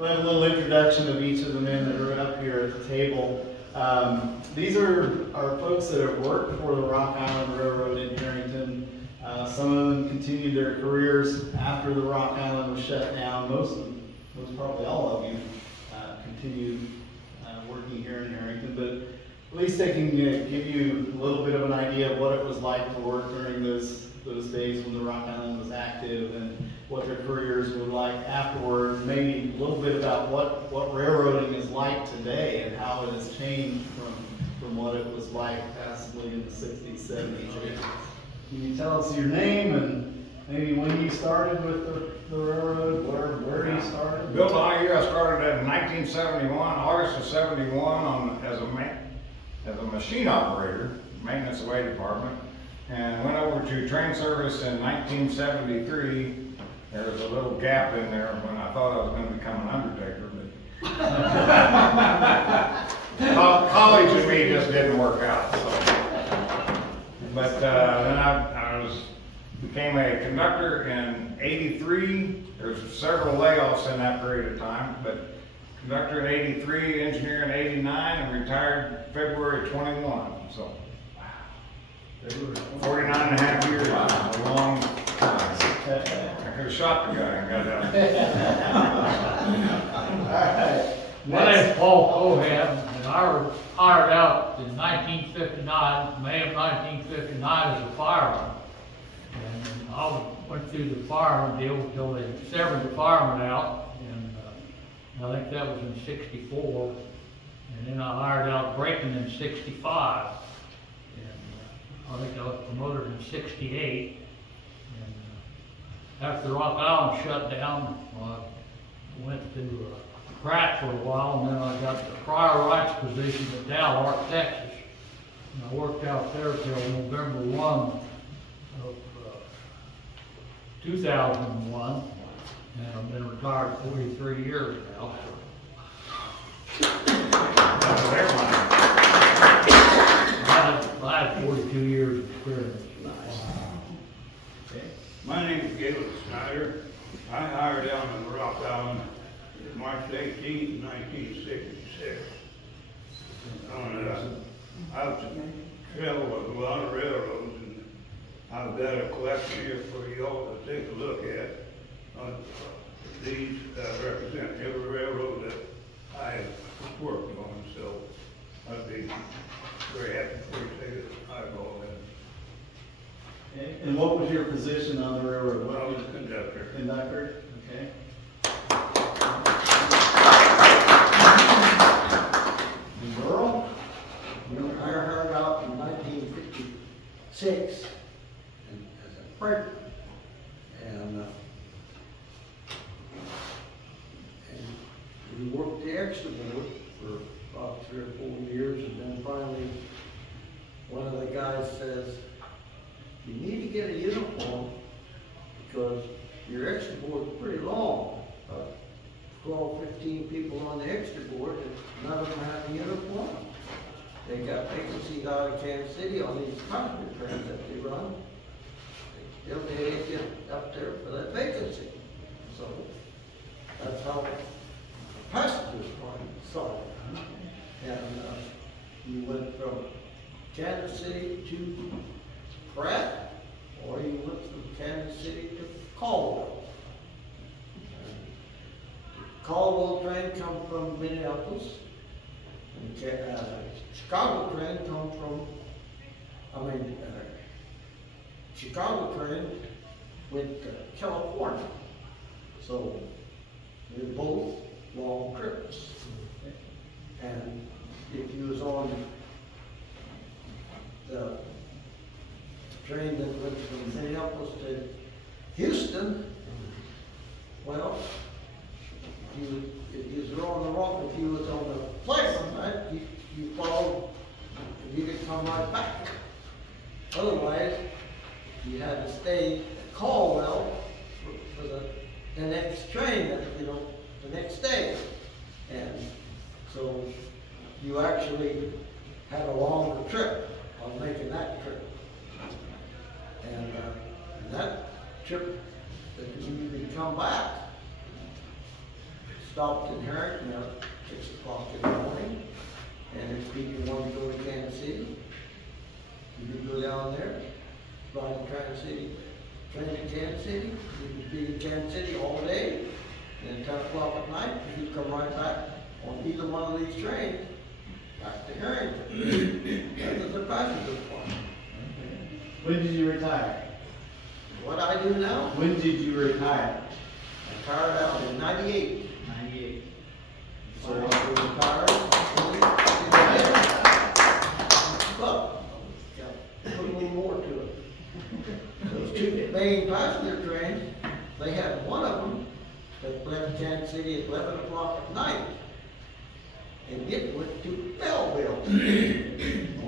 we'll have a little introduction of each of the men that are up here at the table. These are folks that have worked for the Rock Island Railroad in Herington. Some of them continued their careers after the Rock Island was shut down. Most probably all of you continued working here in Herington, but at least they can give you a little bit of an idea of what it was like to work during those days when the Rock Island was active and what their careers were like afterwards. Maybe a little bit about what railroading is like today and how it has changed from what it was like possibly in the 60s, 70s, 80s. Can you tell us your name and maybe when you started with the railroad, where you started? Bill Donahue, I started in 1971, August of 71 as a machine operator, maintenance away department, and went over to train service in 1973. There was a little gap in there when I thought I was going to become an undertaker, but college and me just didn't work out. So. But then I became a conductor in '83. There's several layoffs in that period of time, but conductor in '83, engineer in '89, and retired February 21. So 49 and a half years, a long time. I could have shot the guy and got out. Alright. My name's Paul Cohan, and I was hired out in 1959, May of 1959 as a fireman. And I went through the fireman deal until they severed the fireman out, and I think that was in '64. And then I hired out braking in '65. And I think I was promoted in '68. And after Rock Island shut down, I went to Pratt for a while, and then I got the prior rights position at Dalhart, Texas. And I worked out there till November 1 of 2001, and I've been retired 43 years now. I had 42 years of experience. Okay. My name is Galen Snyder. I hired out on Rock Island March 18th, 1966. I've traveled with a lot of railroads, and I've got a collection here for you all to take a look at. These represent every railroad that I have worked on, so I'd be very happy for you to take a eyeball at it. Okay. And what was your position on the railroad? I was a conductor. Conductor? Okay. Earl? I hired out in 1956 as a braker, and we worked the extra board for about 3 or 4 years, and then finally one of the guys says, "You need to get a uniform because your extra board is pretty long. 12, 15 people on the extra board, and none of them have a uniform. They got vacancies out of Kansas City on these carpenter trains that they run. They'll get up there for that vacancy." So that's how passengers started. And you went from Kansas City to Pratt, or you went from Kansas City to Caldwell. Caldwell train come from Minneapolis, and Chicago train come from, Chicago train went to California. So they're both long trips. And if you was on the train that went from Minneapolis to Houston, well, if you was on the rock, if you was on the platform, right, you followed, you could come right back. Otherwise, you had to stay at Caldwell for the next train, the next day. And so you actually had a longer trip on making that trip. And that trip that you could come back, stopped in Herington at 6 o'clock in the morning, and if people wanted to go to Kansas City, you could go down there, ride the train in Kansas City, you could be in Kansas City all day, and at 10 o'clock at night, you could come right back on either one of these trains, back to Herington. That was the passenger part. When did you retire? What I do now, When did you retire? I retired out in 98. 98. So I was retired. But, put a little more to it. Those two main passenger trains, they had one of them that left Kansas City at 11 o'clock at night. And it went to Belleville. And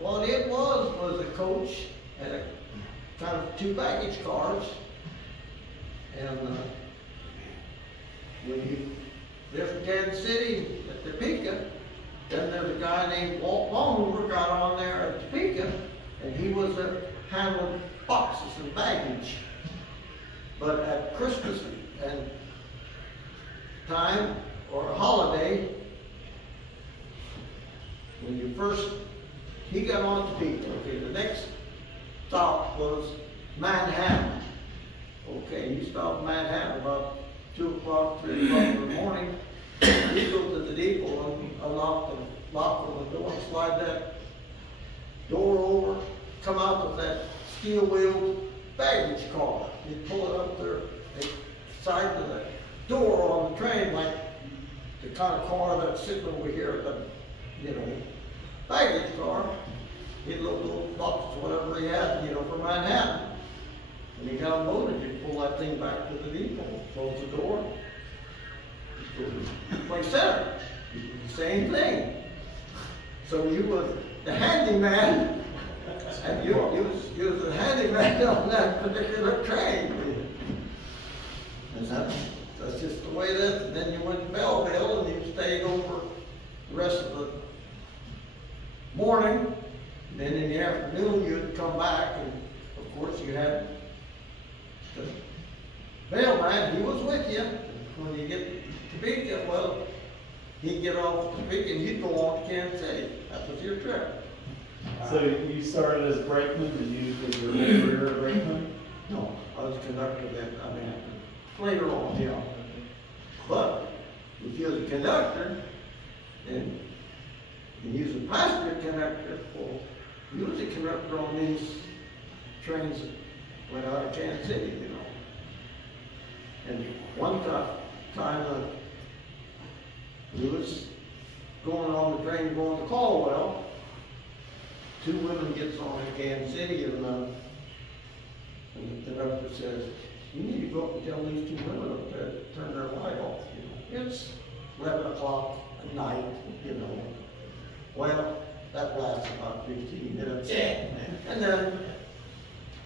what it was a coach and a kind of 2 baggage cars. And when you left Kansas City at Topeka, then there's a guy named Walt Longmover got on there at Topeka, and he was handling boxes and baggage. But at Christmas and time or a holiday, when you first, he got on Topeka. Okay, the next stop was Manhattan. Okay, you stop in Manhattan about 2 o'clock, 3 o'clock in the morning. You go to the depot and unlock the door, slide that door over, come out with that steel-wheeled baggage car. You pull it up there, side of the door on the train, like the kind of car that's sitting over here, the baggage car. He'd load those boxes, whatever he had, for Manhattan. When he got unloaded, he'd pull that thing back to the depot, close the door, go to Play Center. The same thing. So you was the handyman, and you was the handyman on that particular train. And that's just the way it is. And then you went to Belleville and you stayed over the rest of the morning. Then in the afternoon you'd come back, and of course you had the mailman, he was with you. When you get to Topeka, well, he'd get off Topeka and you'd go on to Kansas City. That was your trip. So you started as brakeman, and you did your whole career as brakeman? No, I was conductor then. Later on, yeah. But if you was a conductor, then you was a passenger conductor, well, you was a conductor on these trains that went out of Kansas City, And one time we was going on the train going to Caldwell. 2 women gets on in Kansas City, and the conductor says, "You need to go up and tell these 2 women up there to turn their light off. It's 11 o'clock at night, Well, that lasted about 15 minutes. And then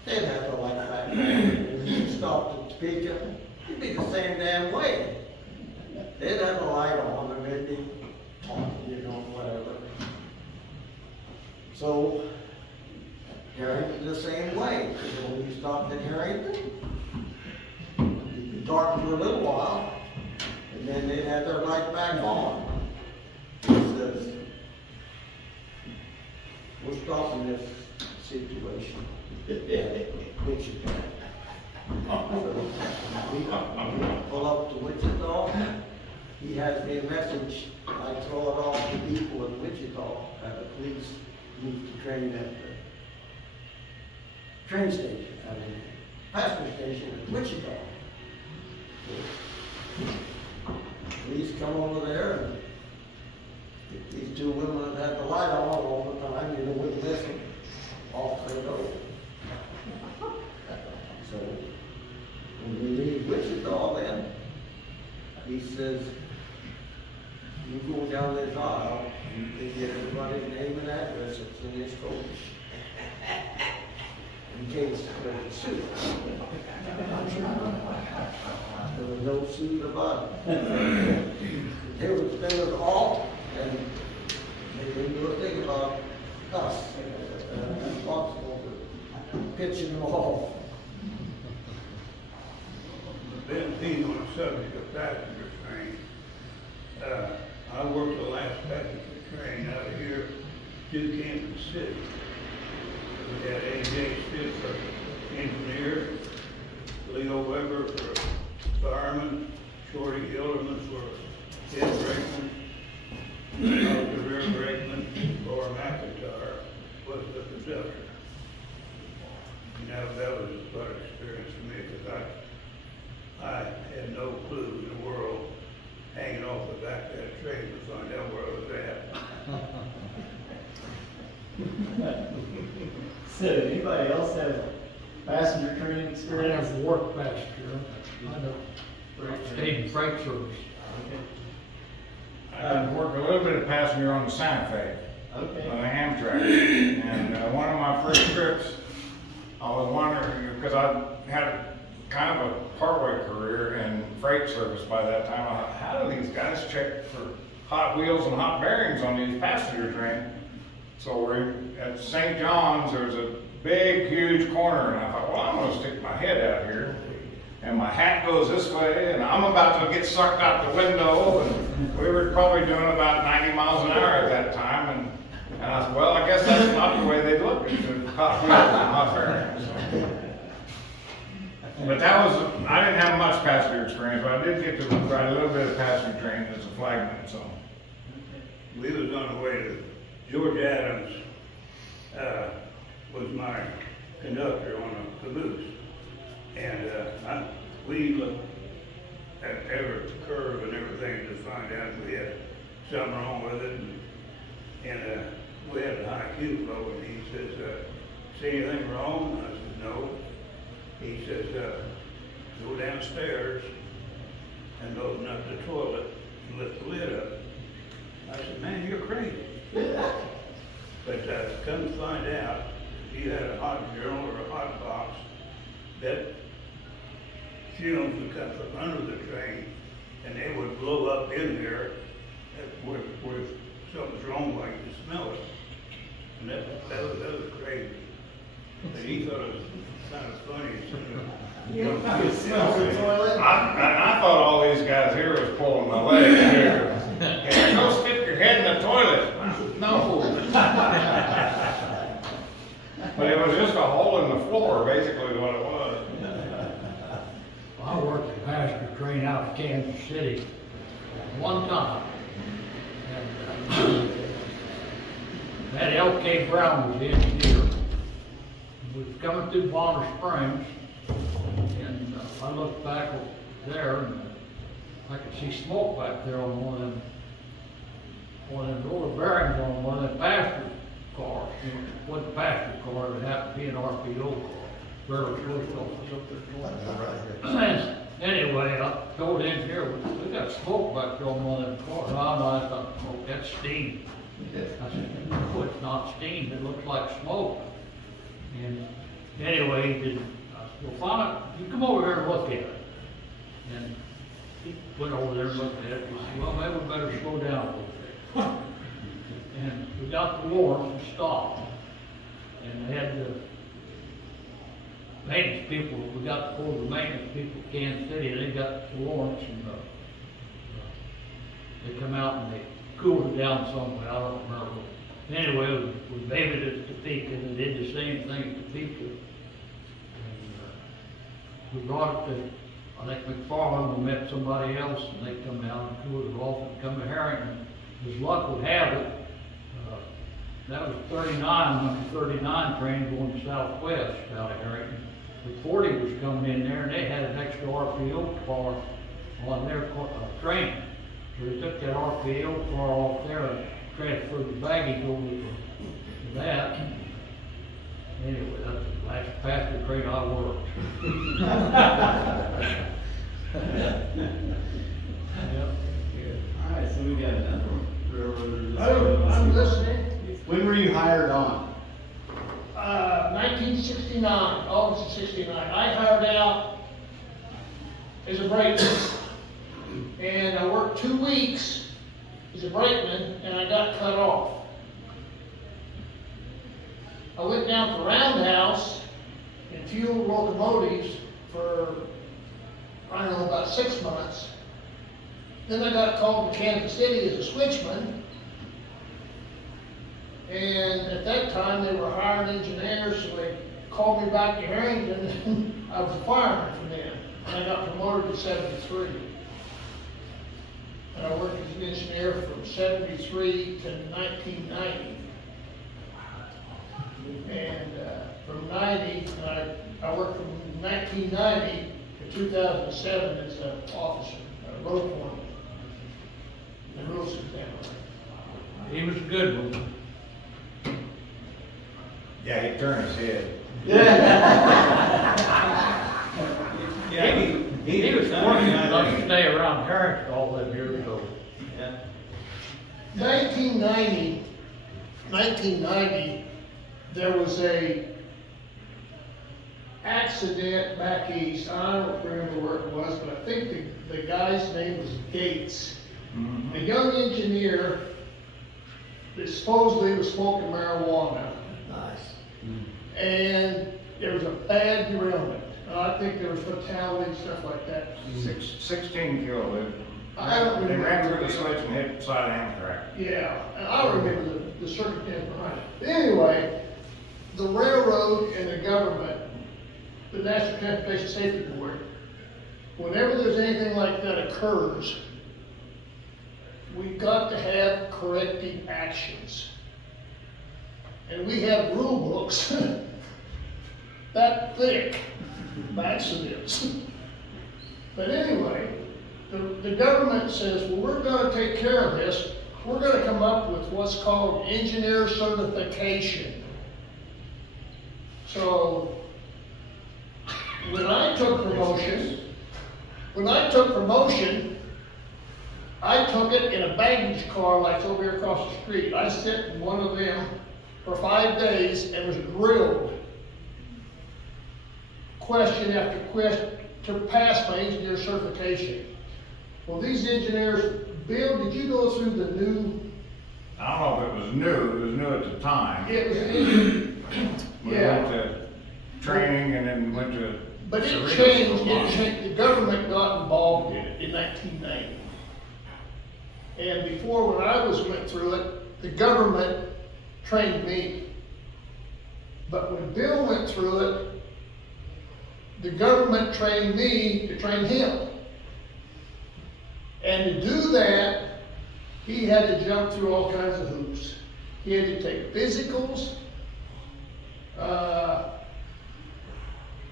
they'd have the light back. And you stopped at Topeka, it'd be the same damn way. They'd have the light on, and they'd be on, whatever. So, Herington the same way. When you stopped at Herington, it'd be dark for a little while, and then they'd have their light back on. It says, we're stopping this situation. Wichita. So, we pull up to Wichita. He has me a message. I throw it off to people in Wichita. The police moved the train at the train station, passenger station in Wichita. So, police come over there, and these 2 women that had the light on all the time, wouldn't listen. Off they go. So, when we leave Wichita then, he says, you go down this aisle, you get everybody's name and address that's in this coach. In case there's a suit. There was no suit about it. They was off, and they didn't do a thing about us responsible for pitching them off. being on the subject of passenger train, I worked the last passenger train out of here to Kansas City. We had A.J. Stitt for engineer, Leo Weber for fireman, Shorty Hilderman for head brakeman, the rear brakeman, Laura McIntyre was the conductor. You know, that was a fun experience for me because I had no clue in the world hanging off the back of that train to find out where I was at. So, anybody else have passenger train I experience? never worked passenger. I know. Stayed in freight service. Okay. I did work a little bit of passenger on the Santa Fe, Okay. on the Amtrak. And one of my first trips, I was wondering, because I had kind of a partway career in freight service by that time. I thought, how do these guys check for hot wheels and hot bearings on these passenger trains? So we're at St. John's, there's a big, huge corner, and I thought, well, I'm gonna stick my head out here. And my hat goes this way, and I'm about to get sucked out the window, and we were probably doing about 90 miles an hour at that time, and I said, well, I guess that's not the way they look, it's the hot wheels and hot bearings. But that was, I didn't have much passenger experience, but I did get to ride a little bit of passenger train as a flagman, so. We was on the way to George Adams, was my conductor on a caboose. And we looked at every curve and everything to find out if we had something wrong with it. And we had a high Q flow, and he says, see anything wrong? And I said, no. He says, go downstairs and open up the toilet and lift the lid up. I said, man, you're crazy. But come to find out, if you had a hot journal or a hot box, that fumes would come from under the train, and they would blow up in there where something's wrong, like you smell it. And that was crazy. But he thought it was kind of funny. You smell the toilet? I thought all these guys here was pulling my leg here. Yeah, go stick your head in the toilet. No. But it was just a hole in the floor, basically what it was. I worked a passenger train out of Kansas City one time. And that L.K. Brown was the engineer. We was coming through Bonner Springs, and I looked back there, and I could see smoke back there on one of them roller bearings on one of them passenger cars. It wasn't a passenger car, it happened to be an RPO car. Railroad Post Office. Anyway, I told the engineer, we got smoke back there on one of them cars. I thought, smoke, that's steam. I said, no, it's not steam, it looks like smoke. And anyway, he said, well, fine, you come over here and look at it. And he went over there and looked at it. He said, well, maybe we better slow down a little bit. And we got the warrants and stopped. And they had the maintenance people, we got hold of the maintenance people in Kansas City, they got the warrants, and they come out and they cooled it down somewhere, I don't remember. Anyway, we made it at Topeka, and they did the same thing at Topeka. And we brought it to, I think McFarland, we met somebody else, and they come down and cooled it off and come to Herington. As luck would have it, that was 39, when the 39 train going southwest out of Herington. The 40 was coming in there, and they had an extra RPO car on their train. So they took that RPO car off there and transferred the baggage over to that. Anyway, that's the last passenger train I worked. All right, so we got another railroader. Oh, I'm listening. When were you hired on? 1969, August of 69. I hired out as a brakeman. And I worked 2 weeks as a brakeman, and I got cut off. I went down to Roundhouse and fueled locomotives for, I don't know, 6 months. Then I got called to Kansas City as a switchman. And at that time, they were hiring engineers, so they called me back to Herington, and I was a fireman for them. And I got promoted in '73. And I worked as an engineer from '73 to 1990. And from 90, I worked from 1990 to 2007 as an officer, a road foreman, and rules examiner. He was a good one. Yeah, he turned his head. Yeah, he was fortunate enough to stay around Herington all them years ago. 1990, there was a accident back east. I don't remember where it was, but I think the guy's name was Gates. A young engineer that supposedly was smoking marijuana. Nice. And there was a bad derailment. I think there was fatality, stuff like that. 16 killed. I don't They remember. ran through the switch and hit the side of Amtrak. Yeah, and I don't remember the circumstance behind it. But anyway, the railroad and the government, the National Transportation Safety Board, whenever there's anything like that occurs, we've got to have corrective actions. And we have rule books that thick of accidents. But anyway, the government says, well, we're going to take care of this. We're going to come up with what's called engineer certification. So when I took promotion, I took it in a baggage car like over here across the street. I sat in one of them for 5 days and was grilled, question after question, to pass my engineer certification. Well, these engineers, Bill, did you go through the new? I don't know if it was new. It was new at the time. It was, We yeah. went to training and then went to. But it Cerritos changed, for a month. the government got involved in it in 1990. And before, when I went through it, the government trained me. But when Bill went through it, the government trained me to train him. And to do that, he had to jump through all kinds of hoops. He had to take physicals.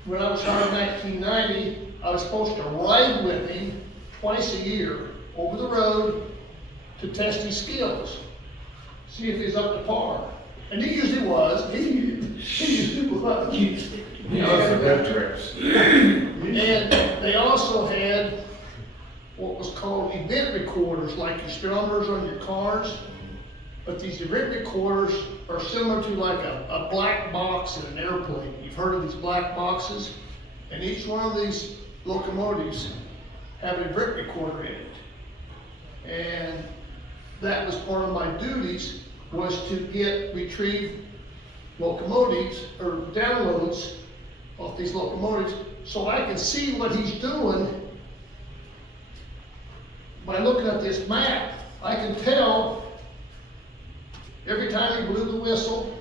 When I was hired in 1990, I was supposed to ride with him twice a year over the road to test his skills, see if he's up to par. And he usually was. He usually was. Those are good trips. And they also had what was called event recorders, like your speedometers on your cars. But these event recorders are similar to like a black box in an airplane. You've heard of these black boxes? And each one of these locomotives have an event recorder in it. And that was part of my duties, was to retrieve locomotives or downloads off these locomotives so I can see what he's doing by looking at this map. I can tell every time he blew the whistle.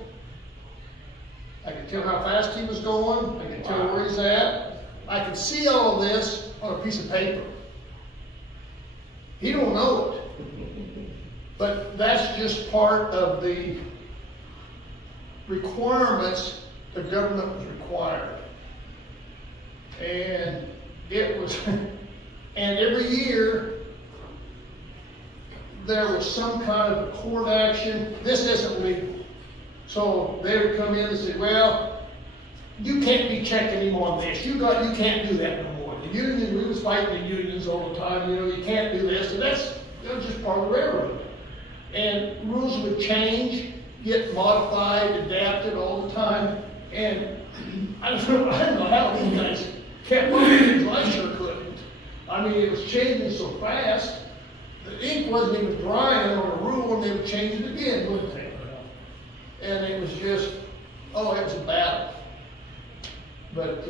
I can tell how fast he was going. I can tell where he's at. I can see all of this on a piece of paper. He don't know it. But that's just part of the requirements the government was required. And it was, and every year there was some kind of a court action. This isn't legal. So they would come in and say, well, you can't be checking him on this. You can't do that no more. The union, we was fighting the unions all the time, you can't do this. And that was just part of the railroad. And rules would change, get modified, adapted all the time. And I don't know how these guys kept up with things. I sure couldn't. I mean, it was changing so fast. The ink wasn't even drying on a rule, and they would change it again, wouldn't they? And it was just, it was a battle. But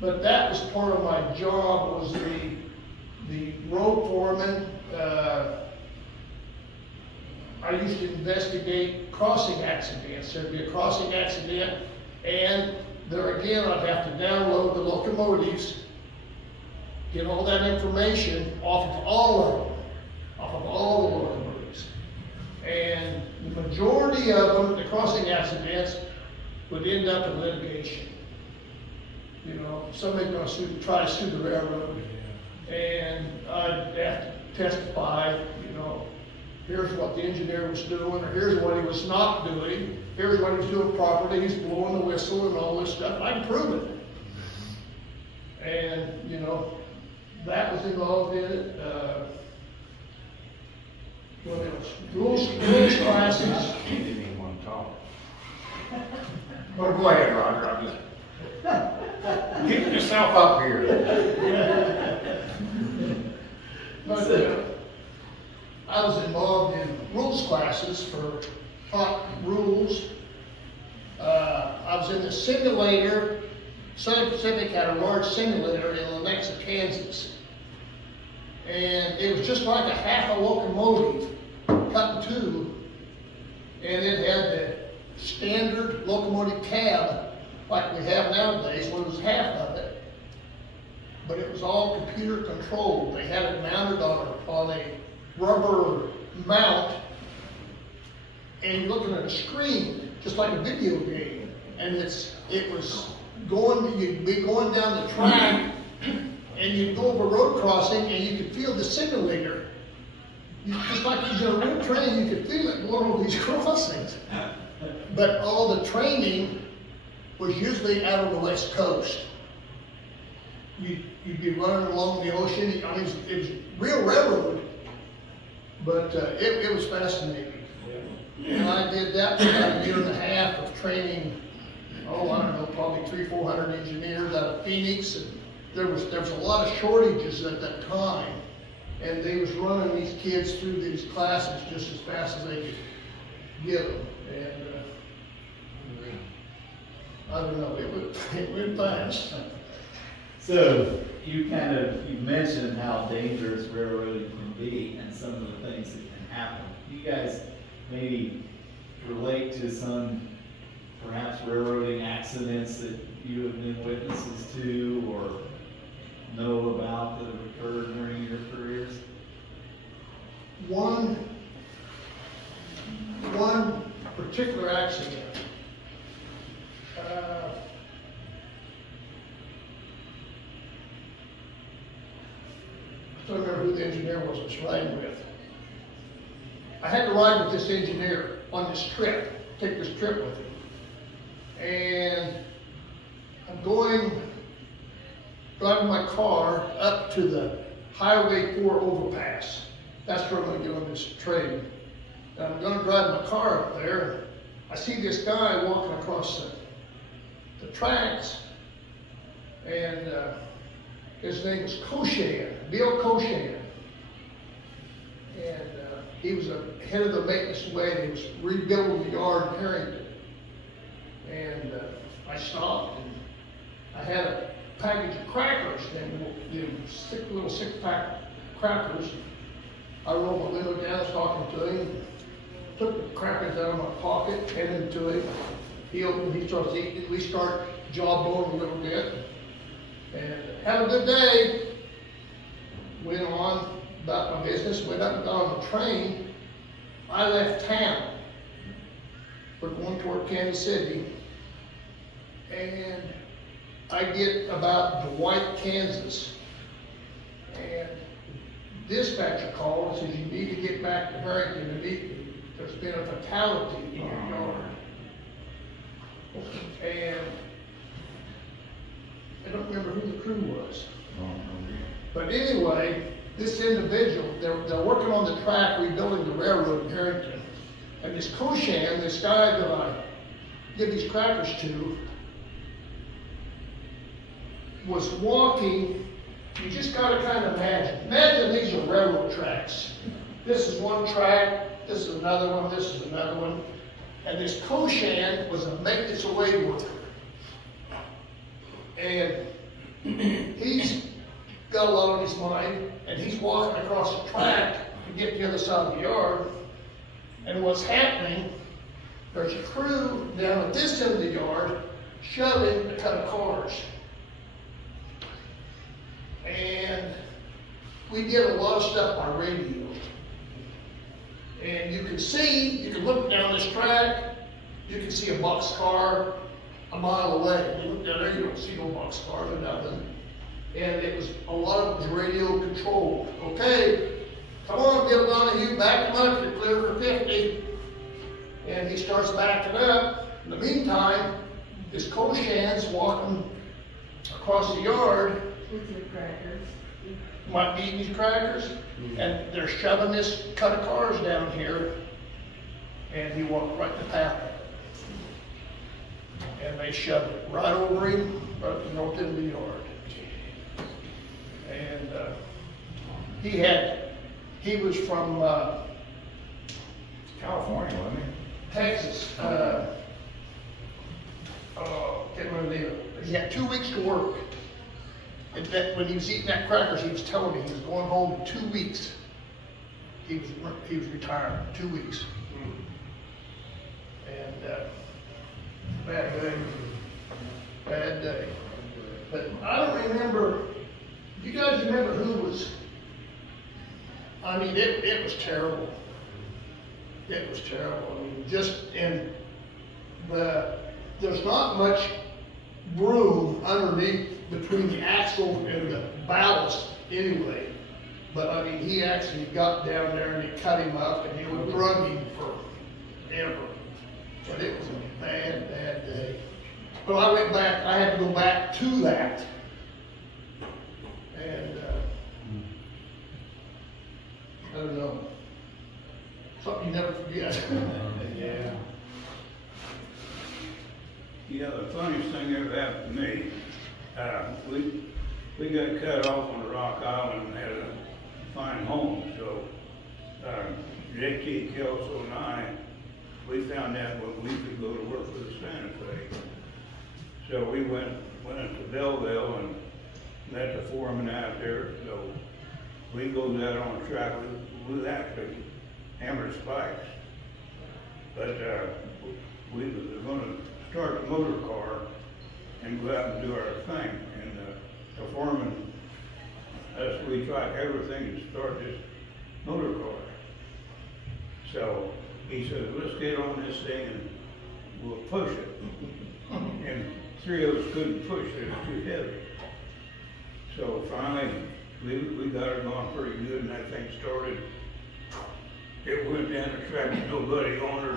But that was part of my job, was the road foreman. I used to investigate crossing accidents. There'd be a crossing accident, and there again, I'd have to download the locomotives, get all that information off of all the locomotives. And the majority of them, the crossing accidents, would end up in litigation. You know, somebody's going to try to sue the railroad, and I'd have to testify, you know, here's what the engineer was doing, or here's what he was not doing, here's what he was doing properly, he's blowing the whistle and all this stuff. I can prove it. And, you know, that was involved in it. What else? Rules classes. He didn't even want to talk. Well, go ahead, Roger, I'm just, keep yourself up here. But, I was involved in rules classes for taught rules. I was in the simulator. Southern Pacific had a large simulator in Lenexa, Kansas. And it was just like a half a locomotive cut in two. And it had the standard locomotive cab like we have nowadays, well, it was half of it. But it was all computer controlled. They had it mounted on a rubber mount, and you're looking at a screen, just like a video game. And it was going, you'd be going down the track, and you'd go over a road crossing, and you could feel the simulator. Just like you're in a real train, you could feel it going over these crossings. But all the training was usually out on the West Coast. You'd be running along the ocean. I mean, it was real railroad, but it was fascinating. And I did that for about a year and a half of training, I don't know, probably 300-400 engineers out of Phoenix. And there was a lot of shortages at that time. And they was running these kids through these classes just as fast as they could get them. And I don't know, it went fast. So you mentioned how dangerous railroading can be and some of the things that can happen. You guys maybe relate to some perhaps railroading accidents that you have been witnesses to or know about that have occurred during your careers? One particular accident. I don't remember who the engineer was I was riding with. I had to ride with this engineer on this trip, take this trip with him. And I'm driving my car up to the Highway 4 overpass. That's where I'm going to get on this train. And I'm going to drive my car up there. I see this guy walking across the tracks, and his name was Cochan, Bill Cochan. And he was a head of the maintenance way. He was rebuilding the yard in Herington. And I stopped, and I had a package of crackers, and little six-pack crackers. I rolled my window down, was talking to him, took the crackers out of my pocket, handed them to him. He opened, he starts eating, we start jawboning a little bit. And have a good day. Went on about my business, went up and got on the train. I left town. We're going toward Kansas City. And I get about Dwight, Kansas. And dispatcher called and says, you need to get back to Herington immediately. There's been a fatality in your yard. And I don't remember who the crew was. But anyway, this individual, they're working on the track rebuilding the railroad in Herington. And this Cochan, this guy that I give these crackers to, was walking. You just got to kind of imagine these are railroad tracks. This is one track, this is another one, this is another one. And this Cochan was a maintenance away worker. And he's got a lot on his mind, and he's walking across the track to get to the other side of the yard. And what's happening, there's a crew down at this end of the yard shoveling a cut of cars. And we did a lot of stuff by radio. And you can look down this track, you can see a box car a mile away. You look down there, you don't see no box cars or nothing. And it was, a lot of it was radio controlled. Okay, come on, Bill Donahue, back him up, you're clear for 50. And he starts backing up. In the meantime, this Koshan's walking across the yard. With your crackers. Might be eating these crackers. And they're shoving this cut of cars down here. And he walked right in the path. And they shoved it right over him, right at the north end of the yard. And he was from California, wasn't he? Texas. Can't remember the name. He had 2 weeks to work. And that, when he was eating that crackers, he was telling me he was going home in 2 weeks. He was retiring 2 weeks. And bad day. Bad day. But I don't remember. Do you guys remember who was? I mean, it was terrible. It was terrible. I mean, just in there's not much room underneath between the axle and the ballast anyway. But I mean, he actually got down there and he cut him up and he was drugging forever. But it was a bad, bad day. But I went back, I had to go back to that. And I don't know. Something you never forget. Yeah. Yeah, the funniest thing ever happened to me, we got cut off on Rock Island and had to find homes, so JT Kelso and I, we found out what we could go to work for the Santa Fe. So we went to Belleville and met the foreman out there, so we go out on the track, we actually hammered spikes. But we were gonna start a motor car and go out and do our thing. And the foreman, we tried everything to start this motor car. So he said, let's get on this thing and we'll push it. And three of us couldn't push it, it was too heavy. So finally, we got it going pretty good and that thing started. It went down the track and nobody on it.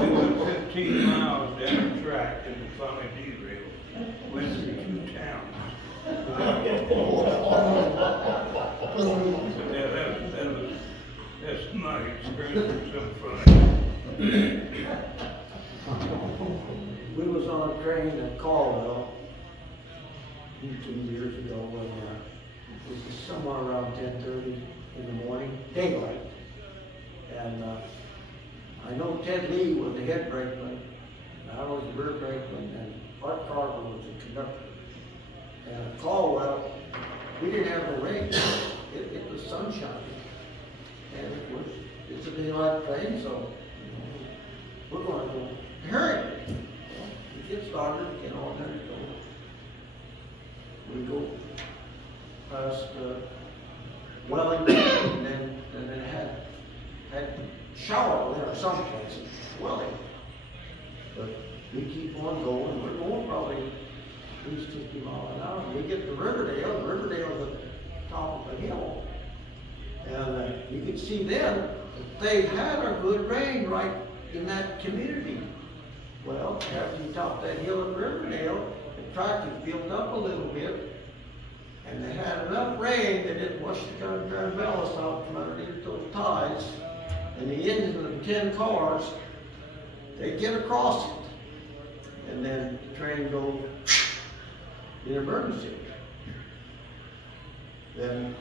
We went 15 miles down the track and we finally derailed. Went through 2 towns. That's my experience for some fun. We was on a train at Caldwell 18 years ago when it was somewhere around 10:30 in the morning, daylight. And I know Ted Lee was the head brakeman, and I was the rear brakeman, and Art Carver was the conductor. And at Caldwell, we didn't have no rain. It was sunshine. And it's a daylight train, so we're going to go to Herington. We get started, and there we go. We go past Wellington, and then it had shower there some places, Wellington. But we keep on going. We're going probably at least 50 miles an hour. We get to Riverdale. Riverdale's at the top of the hill. And you could see then that they had a good rain right in that community. Well, after you top that hill at Riverdale, the track had filled up a little bit, and they had enough rain that it washed the Herington ballast out from underneath those ties, and the engine of the 10 cars, they get across it, and then the train goes in emergency. Then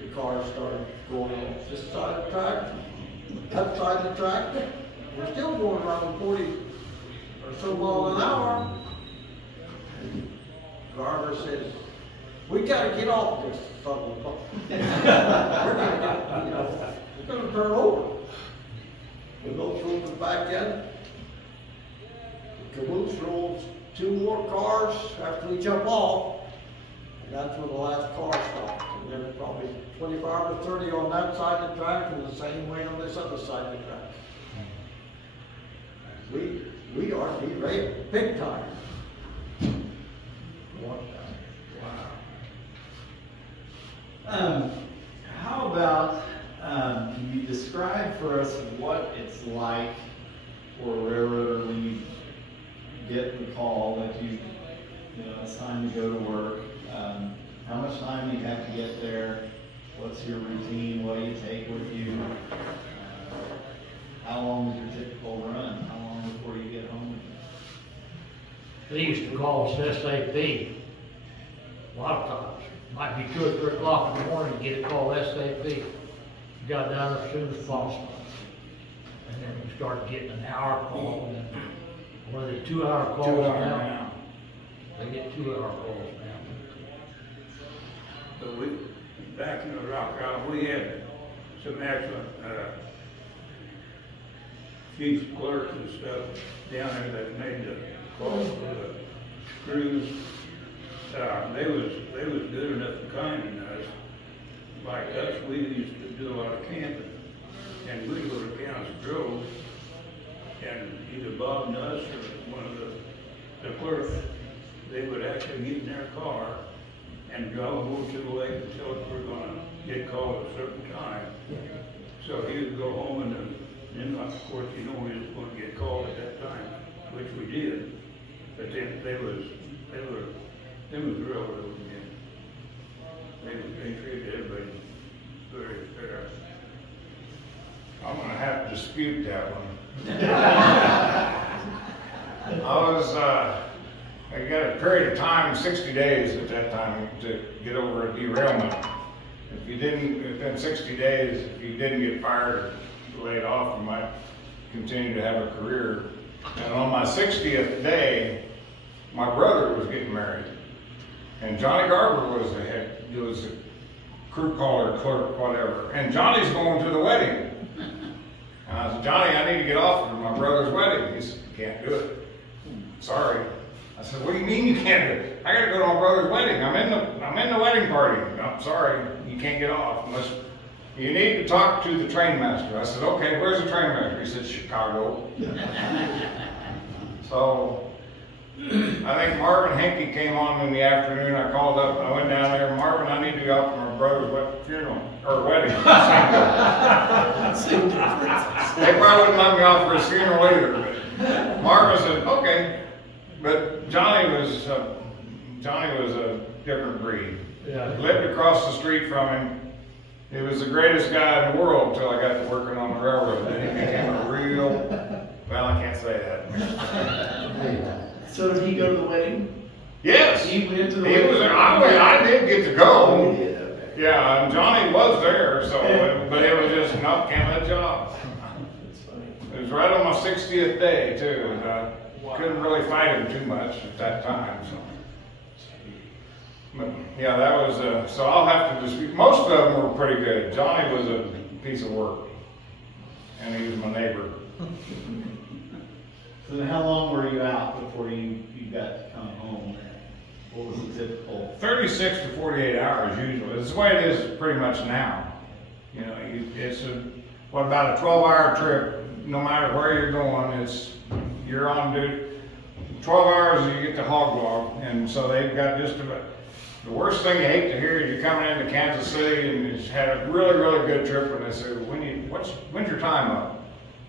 the cars started going on this side of the track, that side of the track. We're still going around 40 or so miles an hour. driver says, we gotta get off this son of a bus. We're gonna turn over. We go through the back end. The caboose rolls 2 more cars after we jump off, and that's when the last car stopped. And then probably 25 or 30 on that side of the track, and the same way on this other side of the track. We are derailed, big time. How about, can you describe for us what it's like for a railroader when you get the call that you know, it's time to go to work? How much time do you have to get there? What's your routine? What do you take with you? How long is your typical run? How long before you get home? They used to call us SAP. A lot of times. Might be 2 or 3 o'clock in the morning to get a call SAP. You got down there as soon as possible. And then we started getting an hour call, and then, what are they, 2-hour calls 2 hour now? now. They get 2-hour calls now. But we, back in the Rock Island, we had some excellent, chief clerks and stuff down there that made the calls for the crews. They was good enough and kind enough. Like us, we used to do a lot of camping, and we'd go to Council Grove, and either Bob Nuss or one of the clerks, they would actually get in their car and drive over to the lake and tell us we're gonna get called at a certain time. So he would go home, and then of course, you know, we was gonna get called at that time, which we did. But then they was railroad men. They treated everybody very fair. I'm gonna have to dispute that one. I got a period of time, 60 days at that time, to get over a derailment. If you didn't, within 60 days, if you didn't get fired or laid off, you might continue to have a career. And on my 60th day, my brother was getting married. And Johnny Garber was the head, he was a crew caller, clerk, whatever. And Johnny's going to the wedding. And I said, Johnny, I need to get off for my brother's wedding. He said, you can't do it. Sorry. I said, what do you mean you can't do it? I gotta go to my brother's wedding. I'm in the wedding party. I'm sorry, you can't get off unless you need to talk to the train master. I said, okay, where's the train master? He said, Chicago. So I think Marvin Henke came on in the afternoon. I called up, I went down there, Marvin, I need to go out for my brother's funeral, or wedding. Same difference. They probably wouldn't let me off for his funeral either. But Marvin said, okay. But Johnny was a different breed. Yeah. Lived across the street from him. He was the greatest guy in the world until I got to working on the railroad. Then he became a real, well, I can't say that. So did he go to the wedding? Yes. He went to the He wedding? was, I did get to go. Oh, you did, okay. Yeah, and Johnny was there, so, but it was just, no, can't let you off. That's funny. It was right on my 60th day, too. And I couldn't really fight him too much at that time, so. But, yeah, that was, so I'll have to dispute. Most of them were pretty good. Johnny was a piece of work, and he was my neighbor. So then how long were you out before you got to come home? What was the typical? 36 to 48 hours usually. It's the way it is pretty much now. You know, it's about a 12-hour trip. No matter where you're going, you're on duty. 12 hours you get to hog log, and so they've got just about. The worst thing you hate to hear is you're coming into Kansas City and you've had a really, really good trip, and they say, when's your time up?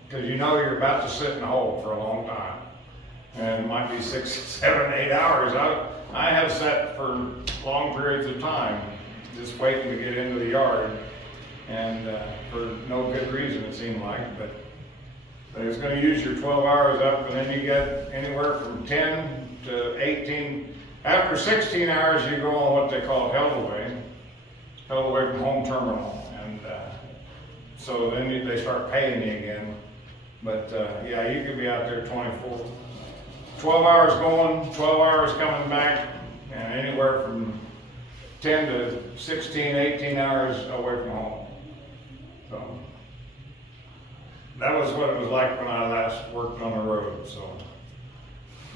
Because you know you're about to sit in a hole for a long time. And it might be 6, 7, 8 hours. I have sat for long periods of time just waiting to get into the yard, and for no good reason it seemed like, but it's going to use your 12 hours up, and then you get anywhere from 10 to 18. After 16 hours, you go on what they call held away from home terminal, and so then they start paying you again. But yeah, you could be out there 12 hours going, 12 hours coming back, and anywhere from 10 to 16, 18 hours away from home. So that was what it was like when I last worked on the road. So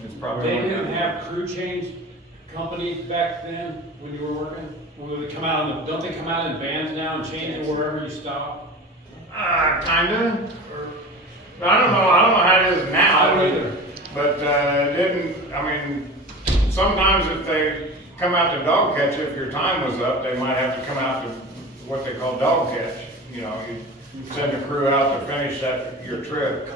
it's probably. They didn't have crew change companies back then when you were working? Or would they come out in don't they come out in vans now and change it wherever you stop? Kinda. I don't know how it is now. I don't either. But it didn't, I mean, sometimes if they come out to dog catch, if your time was up, they might have to come out to what they call dog catch. You know, you send a crew out to finish your trip.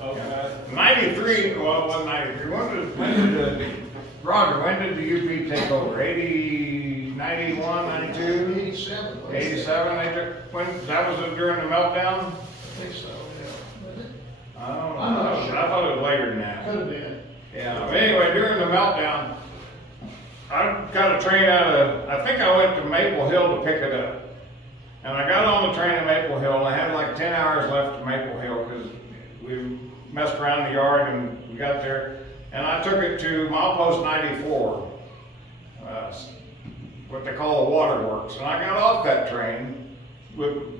Okay. 93, well, it wasn't 93. Roger, when did the UP take over? 80, 91, 92? 87. 87, they took, that was during the meltdown? I think so, yeah. I don't know. I'm not sure. I thought it was later than that. Could have been. Yeah, but anyway, during the meltdown, I got a train out of, I think I went to Maple Hill to pick it up. And I got on the train at Maple Hill, and I had like 10 hours left to Maple Hill because we messed around the yard and we got there. And I took it to milepost 94, what they call the waterworks. And I got off that train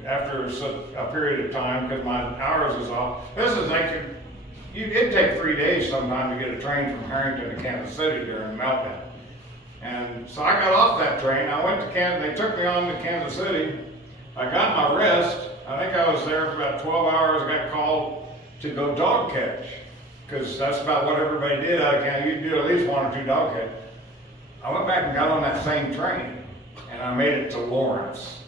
after a period of time because my hours was off. This is like, it'd take 3 days sometime to get a train from Herington to Kansas City during the meltdown. And so I got off that train. I went to Kansas, they took me on to Kansas City. I got my rest. I think I was there for about 12 hours. I got called to go dog catch, because that's about what everybody did out of Kansas. You do at least 1 or 2 dog catch. I went back and got on that same train, and I made it to Lawrence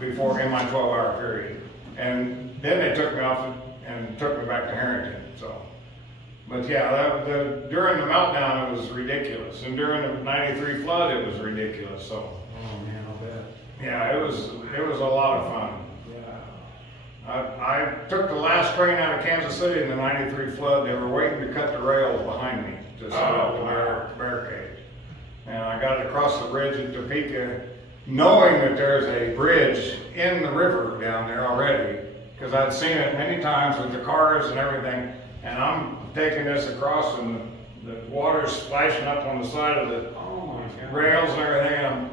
before in my 12-hour period. And then they took me off and took me back to Herington. So, but yeah, during the meltdown it was ridiculous, and during the '93 flood it was ridiculous. So, Oh man, I'll bet. yeah, it was a lot of fun. I took the last train out of Kansas City in the '93 flood. They were waiting to cut the rails behind me to set up the barricade. And I got across the bridge at Topeka, knowing that there's a bridge in the river down there already, because I'd seen it many times with the cars and everything. And I'm taking this across, and the water's splashing up on the side of the rails and everything. And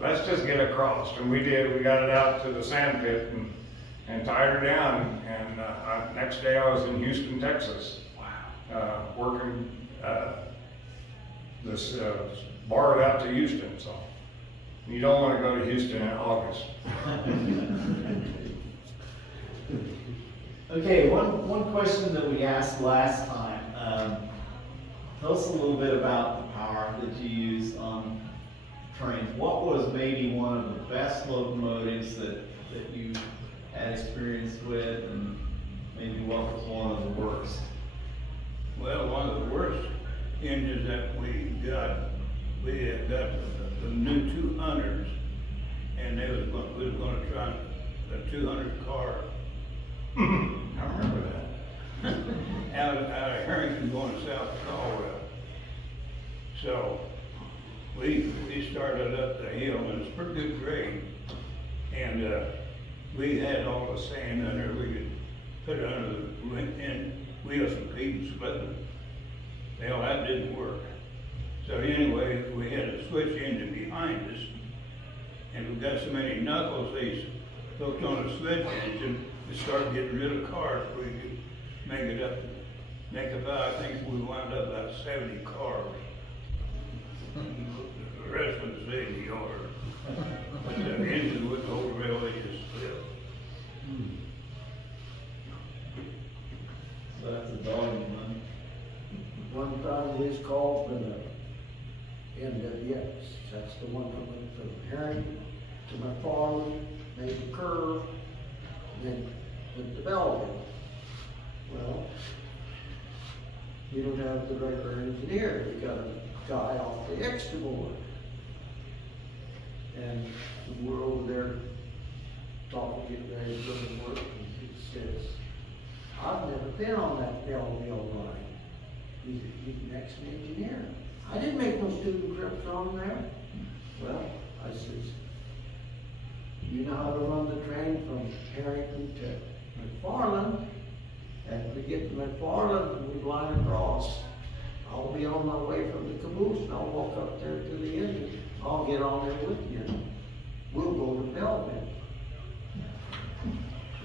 let's just get across. And we did. We got it out to the sand pit and tied her down. And next day I was in Houston, Texas. Wow. Working this borrowed out to Houston. So you don't want to go to Houston in August. Okay, one question that we asked last time. Tell us a little bit about the power that you use on trains. What was maybe one of the best locomotives that you had experience with, and maybe what was one of the worst? Well, one of the worst engines that we had got the new 200s, and we was going to try a 200 car. I remember that. out of Herington going south to Caldwell. So we started up the hill, and it's pretty good grade, and we had all the sand under. We could put it under the wheels and feet and split them. Well, that didn't work. So anyway, we had a switch engine behind us, and we got so many knuckles, they hooked on a switch engine to start getting rid of cars so we could make about, I think we wound up about 70 cars. The rest was in the yard. But the engine wouldn't hold the rail, they just split. So that's a dog one. One time we was called from the NWX, that's the one that went from Herington to McFarland, made the curve, then went to Belleville. Well, you don't have the regular engineer, you got a guy off the extra board. And we're over there talking, getting ready to go to work, and he says, I've never been on that Belleville line. He's an ex-engineer. I didn't make no student trips on there. Well, I says, you know how to run the train from Herington to McFarland? And we get to McFarland and we line across. I'll be on my way from the caboose and I'll walk up there to the engine. I'll get on there with you. We'll go to Belleville.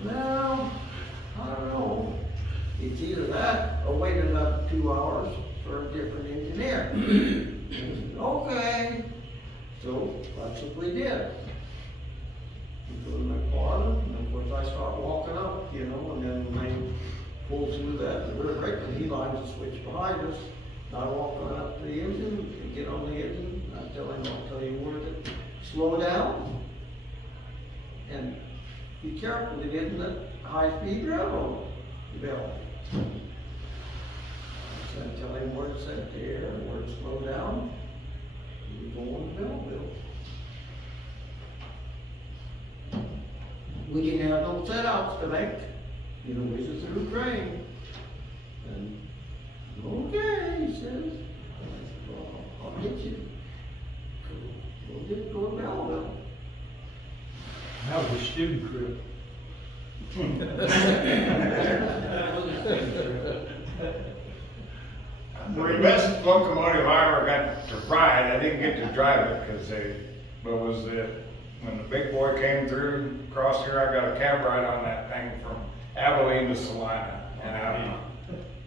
Well, I don't know. It's either that or wait another 2 hours for a different engineer. Okay. So that's what we did. We go to my car, and of course I start walking up, you know, and then when they pull through that, the rear brake, and he lines the switch behind us. And I walk on up to the engine, and get on the engine, and I tell him, I'll tell you where to slow down. And be careful, it isn't a high-speed railroad, Bill. So I tell him where to set the air, where to slow down. We go on to Belleville. We didn't have no set-outs to make. You know, we just threw a train. And, okay, he says. I said, well, I'll get you. We'll just go to Belleville. That was a student trip. The best locomotive I ever got to ride, I didn't get to drive it because when the big boy came through across here, I got a cab ride on that thing from Abilene to Salina. And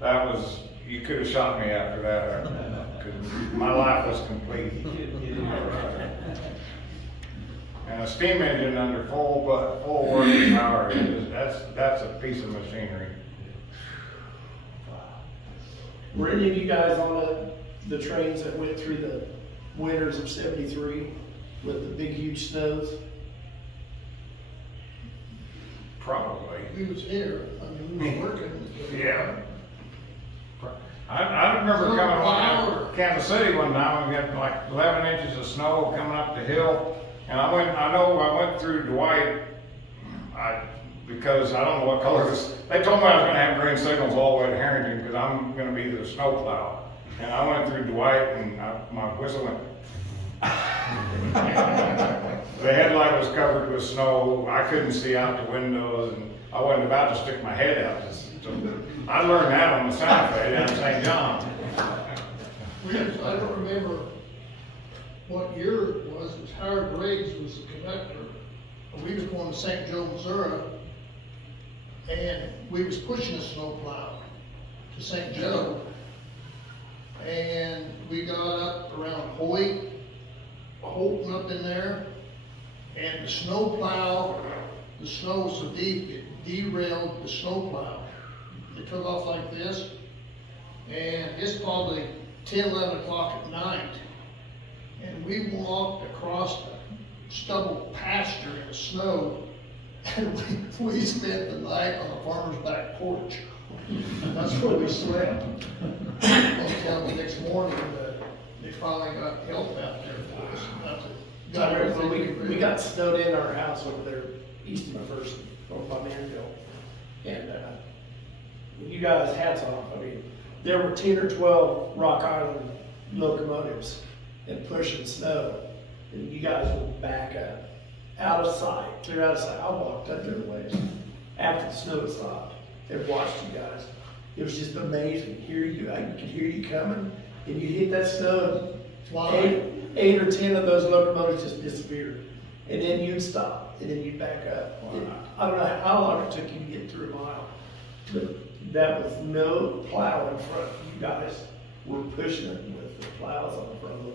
that was, you could have shot me after that. My life was complete. And a steam engine under full working power, that's a piece of machinery. Were any of you guys on the trains that went through the winters of '73 with the big, huge snows? Probably. We was here, I mean, we was working. Yeah. I remember coming out of Kansas City one time, we had like 11 inches of snow coming up the hill. And I went through Dwight, because I don't know what color this, they told me I was gonna have green signals all the way to Herington because I'm gonna be the snowplow. And I went through Dwight and my whistle went. The headlight was covered with snow. I couldn't see out the windows and I wasn't about to stick my head out. I learned that on the Santa Fe down in St. John. I don't remember what year it was Howard Graves was the conductor. We was going to St. Joe, Missouri, and we was pushing a snowplow to St. Joe, and we got up around Holton up in there, and the snowplow, the snow was so deep, it derailed the snowplow. It took off like this, and it's probably 10, 11 o'clock at night, and we walked across the stubble pasture in the snow, and we spent the night on the farmer's back porch. That's where we slept. Until the next morning, they finally got help out there for us. We got snowed in our house over there east of the first, over by Manville. And you guys, hats off. I mean, there were 10 or 12 Rock Island locomotives and pushing snow. And you guys would back up, out of sight, clear out of sight. I walked up there a ways after the snow had stopped and watched you guys. It was just amazing. I could hear you coming, and you hit that snow, and 8 or 10 of those locomotives just disappeared. And then you'd stop, and then you'd back up. I don't know how long it took you to get through a mile, but that was no plow in front. You guys were pushing it with the plows on the front of the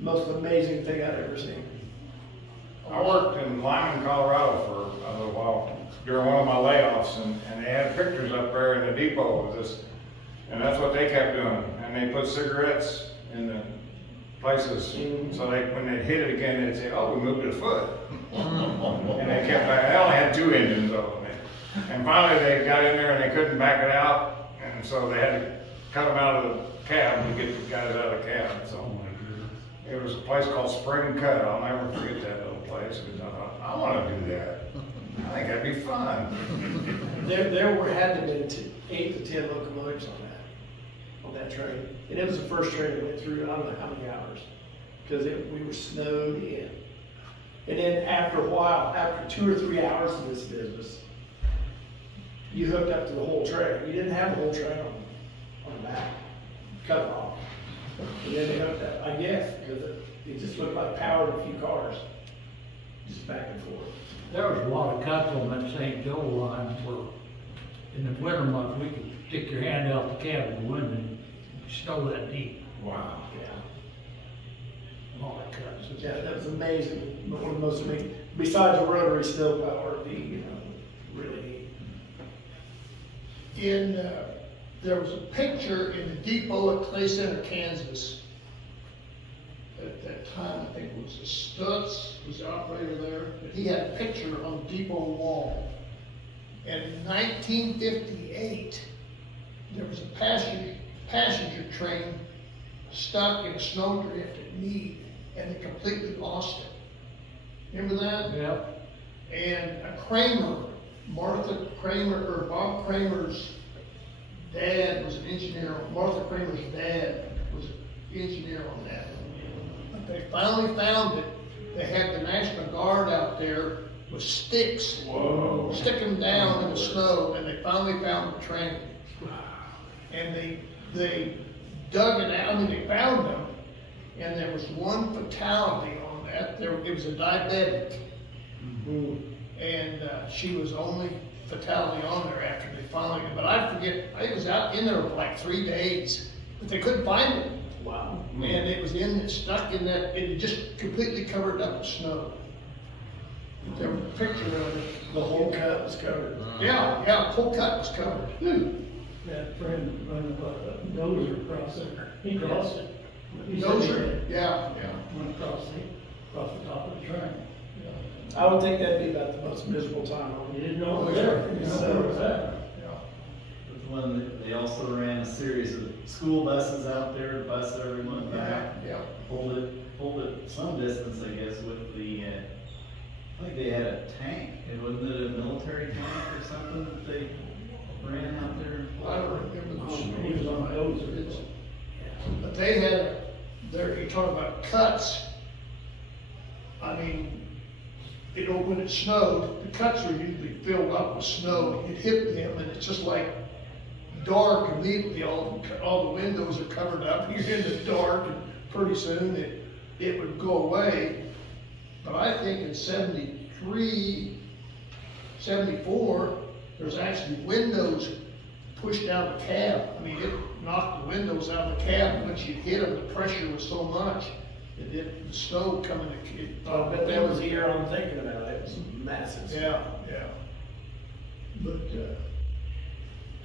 most amazing thing I'd ever seen. I worked in Lyman, Colorado for a little while during one of my layoffs, and they had pictures up there in the depot of this, and that's what they kept doing. And they put cigarettes in the places, so when they'd hit it again, they'd say, "Oh, we moved it a foot." And they kept back. They only had 2 engines though, and finally they got in there and they couldn't back it out, and so they had to cut them out of the cab to get the guys out of the cab. So. It was a place called Spring Cut. I'll never forget that little place because I thought, I want to do that. I think that'd be fun. There had to have been 8 to 10 locomotives on that train. And it was the first train that went through, I don't know how many hours, because we were snowed in. And then after a while, after 2 or 3 hours of this business, you hooked up to the whole train. You didn't have the whole train on the back. cut it off. And then they hooked up, I guess, because it just looked like powered a few cars, just back and forth. There was a lot of cuts on that St. Joe line where in the winter months, we could stick your hand out the cab of the window and snow that deep. Wow. Yeah. A lot of cuts. Yeah, that was amazing. One of the most amazing, besides the rotary snow power, really neat. There was a picture in the depot at Clay Center, Kansas. At that time, I think it was Stutz, was the operator there, but he had a picture on the depot wall. And in 1958, there was a passenger train stuck in a snowdrift at Meade, and they completely lost it. Remember that? Yeah. And a Kramer, Martha Kramer, or Bob Kramer's dad was an engineer. Martha Kramer's dad was an engineer on that. But they finally found it. They had the National Guard out there with sticks, sticking them down in the snow, and they finally found the train. And they dug it out. I mean, they found them, and there was one fatality on that. It was a diabetic, and she was the only fatality on there after they finally. But I forget. I was out in there for like 3 days, but they couldn't find it. Wow. And it was stuck in that. It just completely covered up with snow. There was a picture of it. The whole cut was covered. Yeah, the whole cut was covered. That friend running a dozer across there, he crossed it. He said he Dozer? did. Yeah. Went across the top of the train. I would think that'd be about the most miserable time. You didn't know it was there. You didn't know it was there. They also ran a series of school buses out there to bus everyone back. Yeah. Pulled it some distance, I guess, with the, I think they had a tank. Wasn't it a military tank or something that they ran out there? I don't remember He was on dozer. But they had, you talk about cuts. I mean, when it snowed, the cuts were usually filled up with snow. It hit them, and it's just like dark immediately. All the windows are covered up. You're in the dark, and pretty soon it would go away. But I think in 73, 74, there's actually windows pushed out of the cab. I mean, it knocked the windows out of the cab. Once you hit them, the pressure was so much. The snow coming to I bet that was the year I'm thinking about. It was massive. Yeah.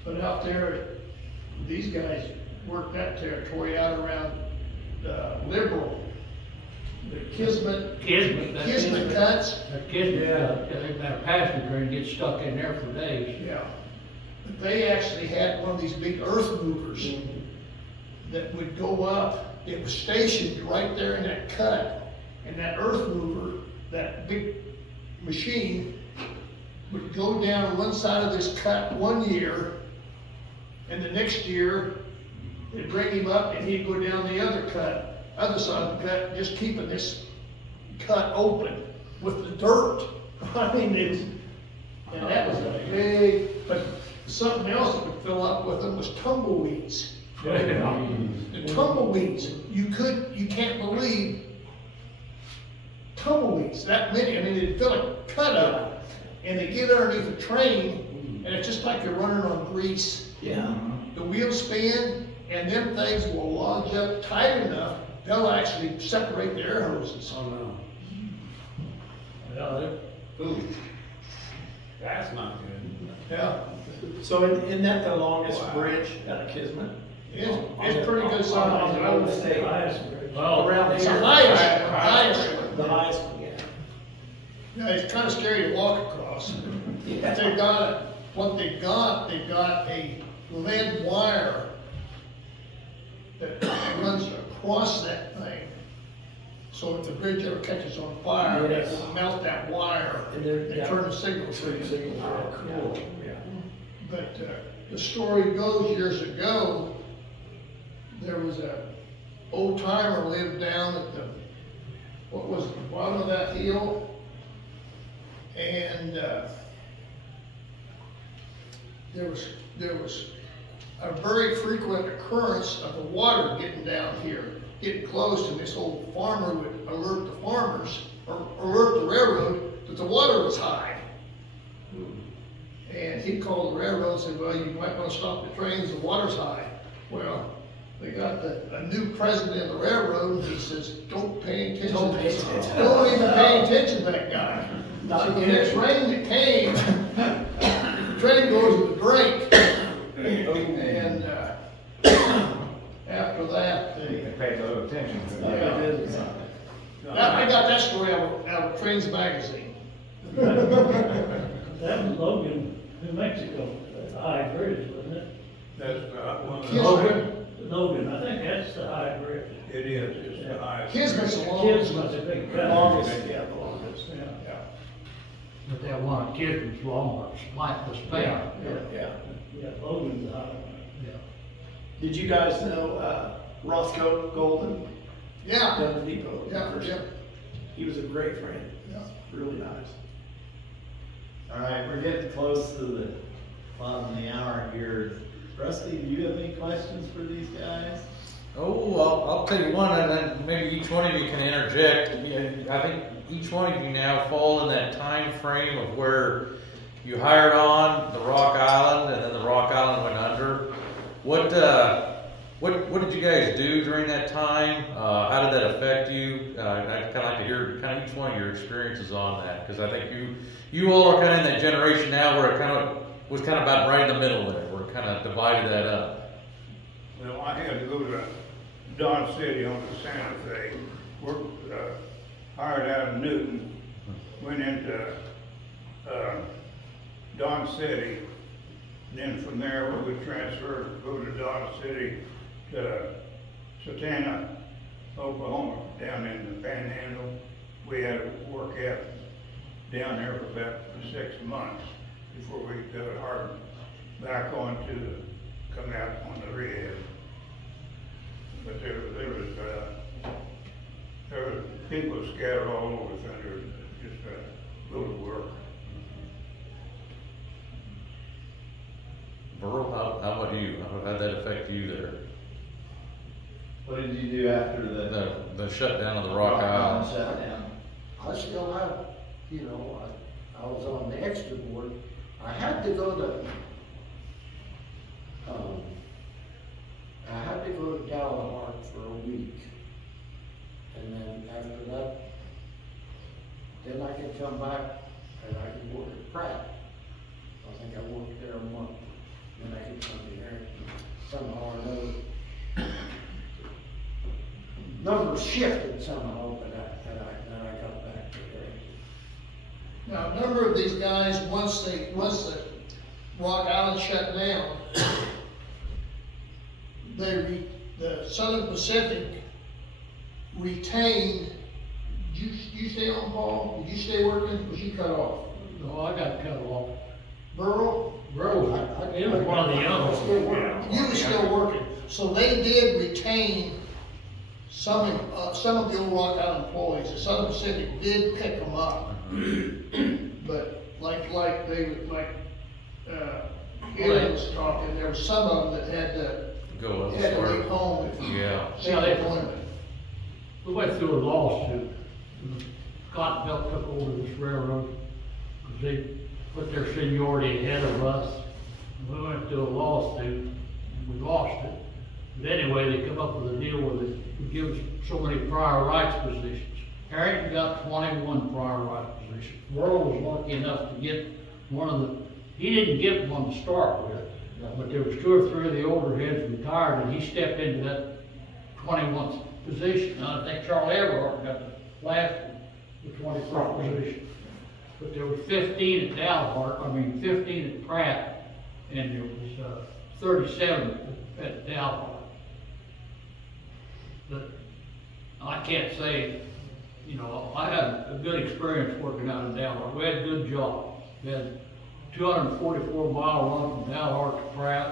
But out there, these guys worked that territory out around Liberal. The Kismet cuts. That passenger train gets stuck in there for days. Yeah. But they actually had one of these big earth movers that would go up. It was stationed right there in that cut. And that earth mover, that big machine, would go down one side of this cut one year, and the next year, they'd bring him up and he'd go down the other side of the cut, just keeping this cut open with the dirt. I mean, and that was a big, but something else that would fill up with them was tumbleweeds. The tumbleweeds, you can't believe tumbleweeds, that many. I mean, they'd fill a cut up and they get underneath the train and it's just like you're running on grease. Yeah. The wheels spin and them things will lodge up tight enough, they'll actually separate the air hoses. Oh, no. Yeah, Ooh. That's not good. Yeah. So isn't that the longest bridge out of Kismet? It's pretty good size. I would say well, around It's here. the highest one. The highest one, yeah. Yeah, it's kind of scary to walk across. But they got they got a lead wire that runs across that thing. So if the bridge ever catches on fire, Yes. it will melt that wire And they're- and yeah. turn the signal So you to. say, oh, cool. Yeah. But the story goes, years ago, there was a old timer lived down at the bottom of that hill, and there was a very frequent occurrence of the water getting down here, getting close, and this old farmer would alert the farmers, or alert the railroad that the water was high. And he'd call the railroad and say, well, you might want to stop the trains, the water's high. Well, they got a new president of the railroad, and he says, don't pay attention. Don't pay attention. Don't even pay attention to that guy. So the next rain that came, the train goes to the break. And after that, They paid a little attention to yeah. it. I got that story out of Trains magazine. That was Logan, New Mexico, the high bridge, wasn't it? That's one of the. Logan, I think that's the high bridge. It is, it's the highest. Kismet's a long. Kismet's a big cut. Longest, yeah, the longest. Yeah. But that one at Kismet's longer, like the span. Yeah. Yeah, Logan's the high one. Yeah. Did you guys know, Roscoe Golden? Yeah, Down at the depot. yeah. He was a great friend. Yeah. Really nice. All right, we're getting close to the bottom of the hour here. Rusty, do you have any questions for these guys? Oh, I'll tell you one, and then maybe each one of you can interject. I think each one of you now fall in that time frame of where you hired on the Rock Island, and then the Rock Island went under. What did you guys do during that time? How did that affect you? I'd kind of like to hear kind of each one of your experiences on that, because I think you all are kind of in that generation now where it was kind of about right in the middle there, where it kind of divided that up. Well, I had to go to Dodge City on the Santa Fe, worked, hired out of Newton, went into Dodge City, and then from there we would transfer, go to Dodge City to Satana, Oklahoma, down in the Panhandle. We had to work out down there for about 6 months before we got hard back on to come out on the rehab. But there was people scattered all over Thunder, just go to work. Burl, how about you? How did that affect you there? What did you do after The shutdown of the Rock Island. shutdown? I still have, I was on the extra board. I had to go to Galahad for a week. And then after that, then I could come back and I could work at Pratt. I think I worked there a month. Then I could come to Herington. Somehow or another. Numbers shifted somehow, but then I got back to Herington. Now, a number of these guys, once the Rock Island shut down, the Southern Pacific retained. Did you stay on, Paul? Did you stay working? Was you cut off? No, I got cut off. Burl? Burl, it was one of the youngest. You were still working. So they did retain some of the old Rock Island employees. The Southern Pacific did pick them up. But like Ian was talking, there were some of them that had to leave home if they wanted. We went through a lawsuit. Scottville took over this railroad because they put their seniority ahead of us. We went through a lawsuit and we lost it. But anyway, they come up with a deal where they would give us so many prior rights positions. Herington got 21 prior rights positions. Worrell was lucky enough to get one of the, he didn't get one to start with, but there was 2 or 3 of the older heads retired and he stepped into that 21st position. Now, I think Charlie Everhart got the last one, the 21st position. But there were 15 at Dalhart, 15 at Pratt, and there was 37 at Dalhart. But I can't say, I had a good experience working out in Dalhart. We had good jobs. We had 244-mile run from Dalhart to Pratt.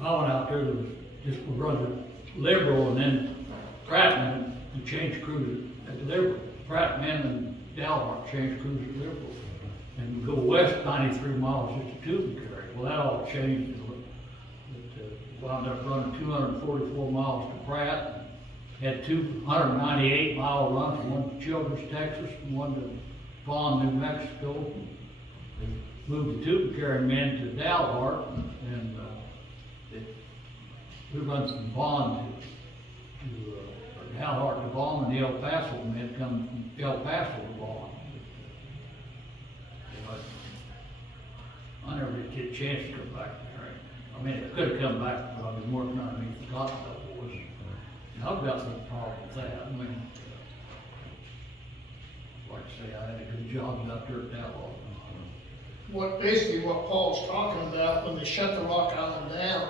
I went out there that was just run Liberal, and then Prattman who changed crews at the Liberal. Prattman and Dalhart changed crews at Liberal. And we go west 93 miles just a tubing carriage. Well, that all changed. wound up running 244 miles to Pratt. Had 298-mile runs, one to Childress, Texas, and one to Vaughn, New Mexico. They moved the tube carrying men to Dalhart, and we run from Vaughn to Dalhart to Vaughn, and the El Paso men come from El Paso to Vaughn. But I never did get a chance to come back there. I mean, I could have come back, but I've been working on me for God knows. And I've got no problem with that. I mean, like I say, I had a good job out there at Dalhart. Basically what Paul's talking about, when they shut the Rock Island down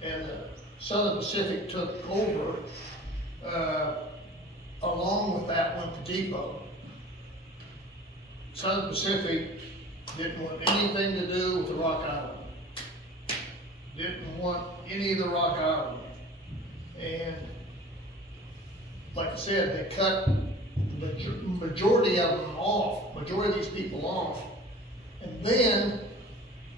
and the Southern Pacific took over, along with that went the depot. Southern Pacific didn't want anything to do with the Rock Island. Didn't want any of the Rock Island. And like I said, they cut the majority of them off, majority of these people off. And then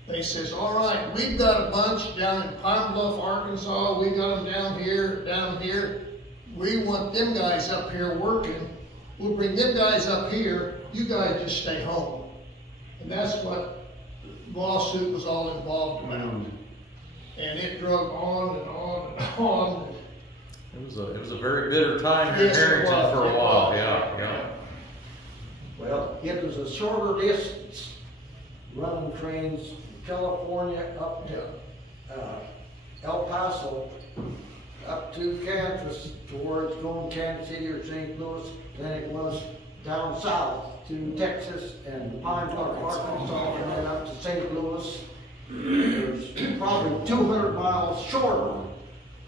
they says, all right, we've got a bunch down in Pine Bluff, Arkansas. We got them down here. We want them guys up here working. We'll bring them guys up here. You guys just stay home. And that's what the lawsuit was all involved about. And it drug on and on and on. It was a very bitter time here in Yes, Herington for a while. was. Yeah. Well, it was a shorter distance, running trains from California up to El Paso, up to Kansas, towards going Kansas City or St. Louis, than it was down south to Texas and Pine Bluff, Arkansas, and then up to St. Louis. There's probably 200 miles shorter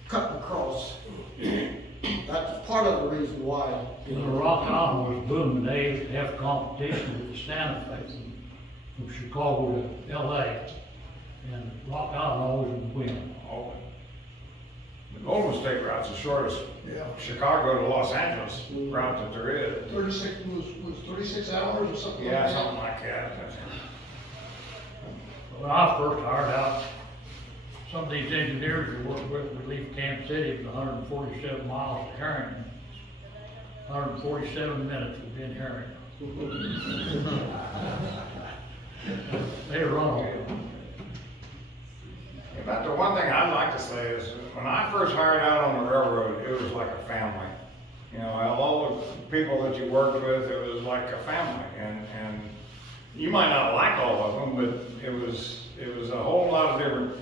cutting across. That's part of the reason why. The Rock Island was booming. They used to have competition with the Santa Fe from Chicago to LA. And Rock Island always would win. Oh, the Golden State route's the shortest. Yeah. Chicago to Los Angeles route that there is. 36 was 36 hours or something Yeah, like that. something like that. When I first hired out, some of these engineers we worked with would leave Kansas City, it was 147 miles to Herington. 147 minutes we'd be in Herington. They run all. About the one thing I'd like to say is, when I first hired out on the railroad, it was like a family. You know, all the people that you worked with, it was like a family. And you might not like all of them, but it was a whole lot of different.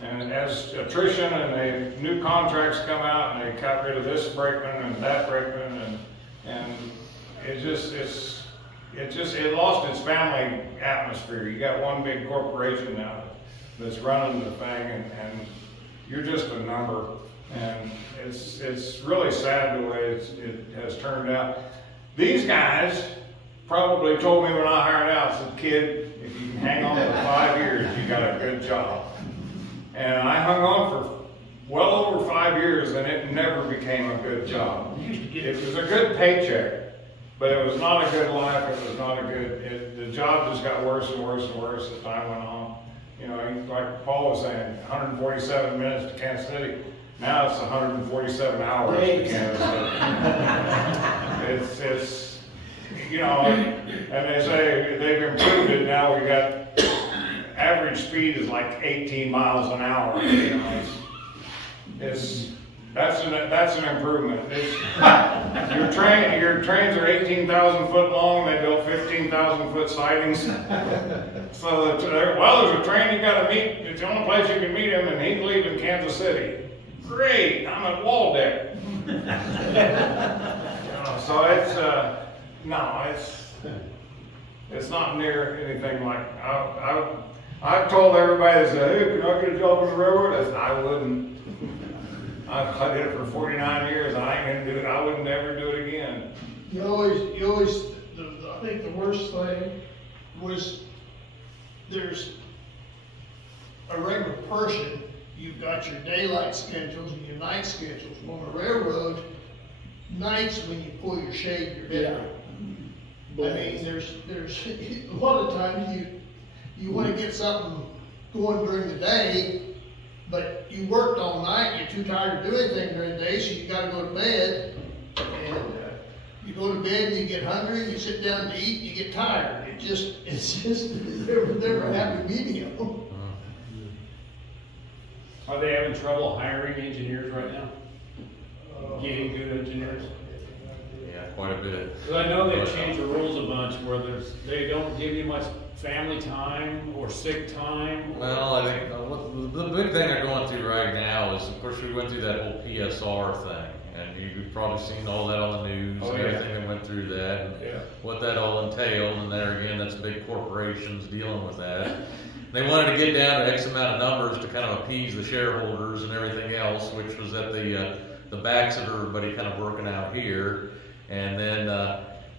And as attrition and new contracts come out, and they got rid of this brakeman and that brakeman, and it lost its family atmosphere. You got one big corporation now that's running the thing, and you're just a number. And it's really sad the way it has turned out. These guys probably told me when I hired out, said, kid, if you can hang on for 5 years, you got a good job. And I hung on for well over 5 years, and it never became a good job. It was a good paycheck, but it was not a good life. It was not a good, the job just got worse and worse and worse as time went on. You know, like Paul was saying, 147 minutes to Kansas City. Now it's 147 hours to Kansas City. It's, you know, and they say they've improved it. Now we got average speed is like 18 miles an hour. You know, that's an improvement. Your trains are 18,000 foot long. They built 15,000 foot sidings. So there's a train you got to meet. It's the only place you can meet him, and he's leaving Kansas City. Great, I'm at Waldeck. So it's not near anything like. I've told everybody that said, hey, can I get a job on the railroad? I said, I wouldn't. I did it for 49 years. I ain't gonna do it. I would never do it again. You always. I think the worst thing was there's a regular person. You've got your daylight schedules and your night schedules. On the railroad, nights when you pull your shade, you're dead. I mean, there's a lot of times you want to get something going during the day, But you worked all night, you're too tired to do anything during the day, so you gotta go to bed. And you go to bed and you get hungry, you sit down to eat, you get tired. It's just, there was never a happy medium. Are they having trouble hiring engineers right now? Getting good engineers? Yeah, quite a bit. Because I know they've changed the rules a bunch where they don't give you much family time or sick time. Well, I think the big thing they're going through right now is, of course, we went through that whole PSR thing, and you've probably seen all that on the news and everything that went through that, and what that all entailed. And there again, that's big corporations dealing with that. They wanted to get down to X amount of numbers to kind of appease the shareholders and everything else, which was at the backs of everybody kind of working out here. And then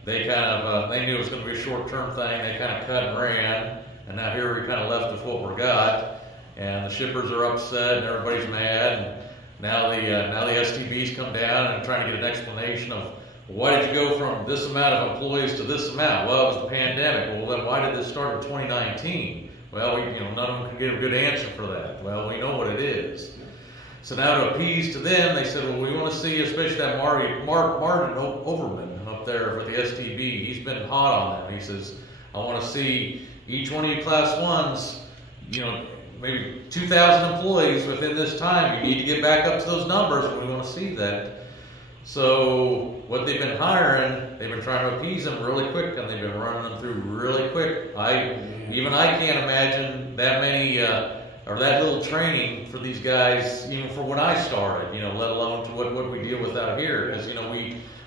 they kind of, they knew it was going to be a short-term thing. They kind of cut and ran, and now here we kind of left with what we got. And the shippers are upset, and everybody's mad. And now the STBs come down and are trying to get an explanation of, why did you go from this amount of employees to this amount? Well, it was the pandemic. Well, then why did this start in 2019? Well, none of them can get a good answer for that. Well, we know what it is. So now to appease to them, they said, well, we want to see, especially that Martin Overman up there for the STB. He's been hot on them. He says, I want to see each one of you class ones, maybe 2,000 employees within this time. You need to get back up to those numbers, and we want to see that. So what they've been hiring, they've been trying to appease them really quick, and they've been running them through really quick. Even I can't imagine that many, or that little training for these guys, even for when I started, let alone to what we deal with out here. Because,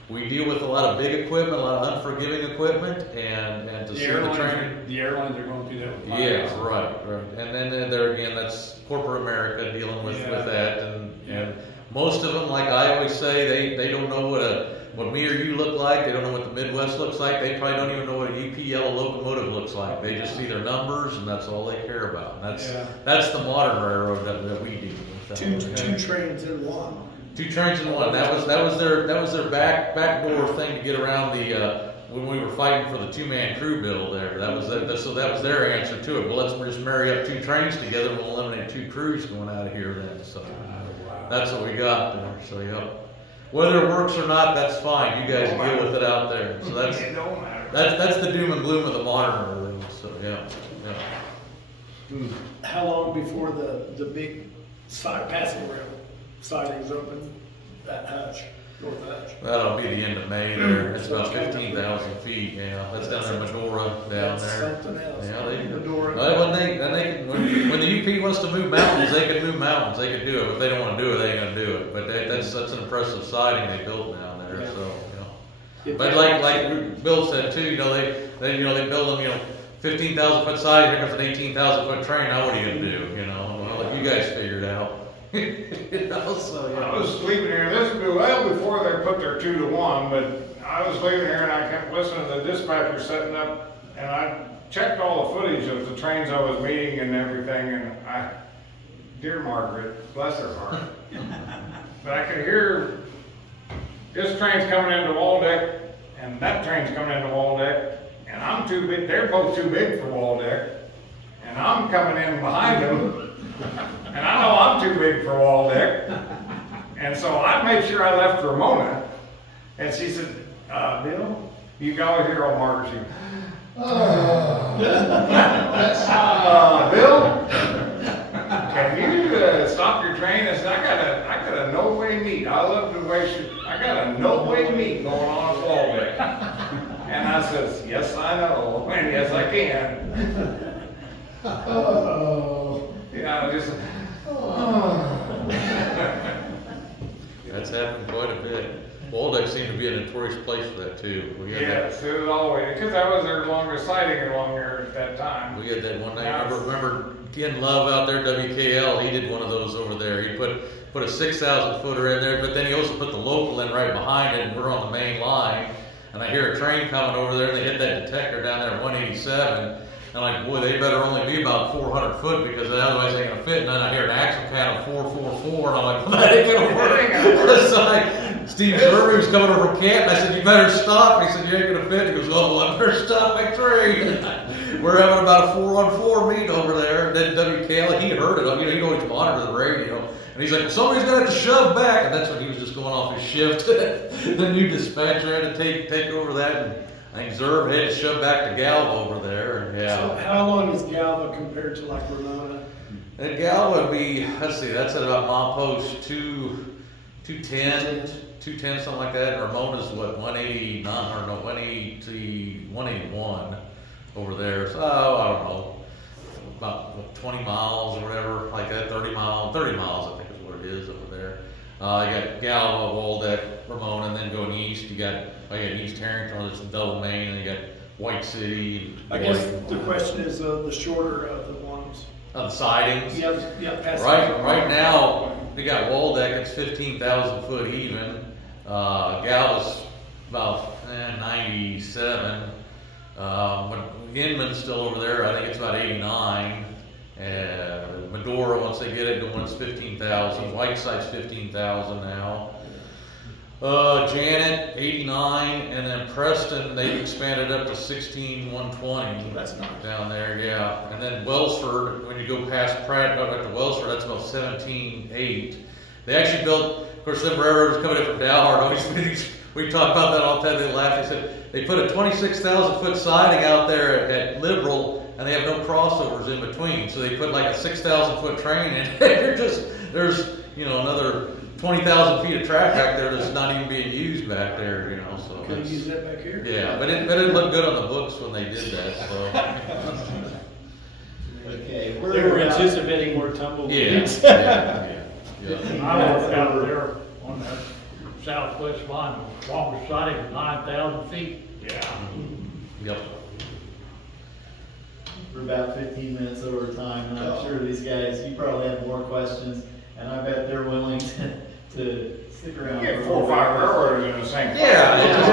we deal with a lot of big equipment, a lot of unforgiving equipment, and to see the training. The airlines are going through that with pilots. Yeah, right. And then there again, that's corporate America dealing with that. And most of them, like I always say, they don't know what me or you look like. They don't know what the Midwest looks like. They probably don't even know what a UP yellow locomotive looks like. They just see their numbers, and that's all they care about. And that's the modern railroad that we deal with. Two trains in one. 2 trains in one. That was their backdoor thing to get around the when we were fighting for the 2-man crew bill there. So that was their answer to it. Well, let's just marry up 2 trains together, and we'll eliminate 2 crews going out of here then. So that's what we got there. So whether it works or not, that's fine. You guys deal with it out there. So that's the doom and gloom of the modern railroad. So How long before the big passing rail sidings open? That hatch, north hatch. That'll be the end of May there. It's about 15,000 feet. Yeah, that's down there in Medora down That's there. something else. Yeah, Medora. When the UP wants to move mountains, they can move mountains. They can do it. If they don't want to do it, they ain't gonna do it. But that's an impressive siding they built down there. So but like Bill said too, they build them 15,000 foot siding. Here comes an 18,000 foot train. Now what are you gonna do? Well, you guys figure it out. I was sleeping here. This was well before they put their 2 to 1, but I was sleeping here and I kept listening to the dispatcher setting up, and I checked all the footage of the trains I was meeting and everything, and dear Margaret, bless her heart, but I could hear this train's coming into Waldeck, and that train's coming into Waldeck, and I'm too big. They're both too big for Waldeck, and I'm coming in behind them. And I know I'm too big for Waldeck. And so I made sure I left Ramona. And she said, Bill, you go here on Margaret. Bill, can you stop your train? I said, I got a no-way meet. I love the way I got a no-way meet going on at Waldeck. And I says, yes, I know. And yes, I can. That's happened quite a bit. Waldeck seemed to be a notorious place for that too. Yes, it was always, because that was their longest sighting along there at that time. We had that one night. Remember Ken Love out there, WKL, he did one of those over there. He put a 6,000 footer in there, but then he also put the local in right behind it, and we're on the main line. And I hear a train coming over there, and they hit that detector down there at 187. And I'm like, boy, they better only be about 400 foot because otherwise they ain't gonna fit. And then I hear an axle count of 444, and I'm like, well, that ain't gonna work. So like, Steve Zerber was coming over from camp, and I said, you better stop. He said, you ain't gonna fit. He goes, oh, well, I better stop my train. we're having about a 4-on-4 meet over there. And then W. he heard it. You know, he'd always monitor the radio. And he's like, somebody's going to have to shove back. And that's when he was just going off his shift. The new dispatcher had to take over that. And I think Zerb had to shove back to Galva over there. Yeah. So how long is Galva compared to like Ramona? And Galva would be, let's see, that's at about milepost 210, something like that. And Ramona's what, 189 or no, 181 over there. So I don't know, about 20 miles or whatever, like that, 30 miles, I think is what it is over there. You got Galva, Waldeck, Ramona, and then going east, you got East Herington, there's double main, and you got White City. I guess the question is the shorter of the ones. The sidings. Yep. Right now, we got Waldeck, it's 15,000 foot even. Galva's about 97. Inman's still over there, I think it's about 89. Medora, once they get it going, it's 15,000. Whiteside's 15,000 now. Janet, 89, and then Preston, they've expanded up to 16,120. That's nice. Down there, yeah. And then Wellsford, when you go past Pratt, go back to Wellsford, that's about 17,800. They actually built, of course, them railroaders coming in from Dalhart, always, we talk about that all the time, they laugh, they said, they put a 26,000 foot siding out there at Liberal, and they have no crossovers in between, so they put like a 6,000 foot train in, there's, you know, another 20,000 feet of track back there that's not even being used back there, you know, so. Can you use that back here? Yeah, but it looked good on the books when they did that, so. Okay, They were anticipating more tumbleweeds. Yeah. I worked out there on that southwest line, the longest siding was 9,000 feet. Yeah. Yep. We're about 15 minutes over time, and I'm sure these guys, you probably have more questions, and I bet they're willing to stick around. You get 4 or 5 railroaders in the same place. Yeah, it just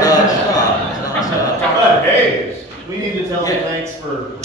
Couple of days. We need to tell them Yeah. thanks for.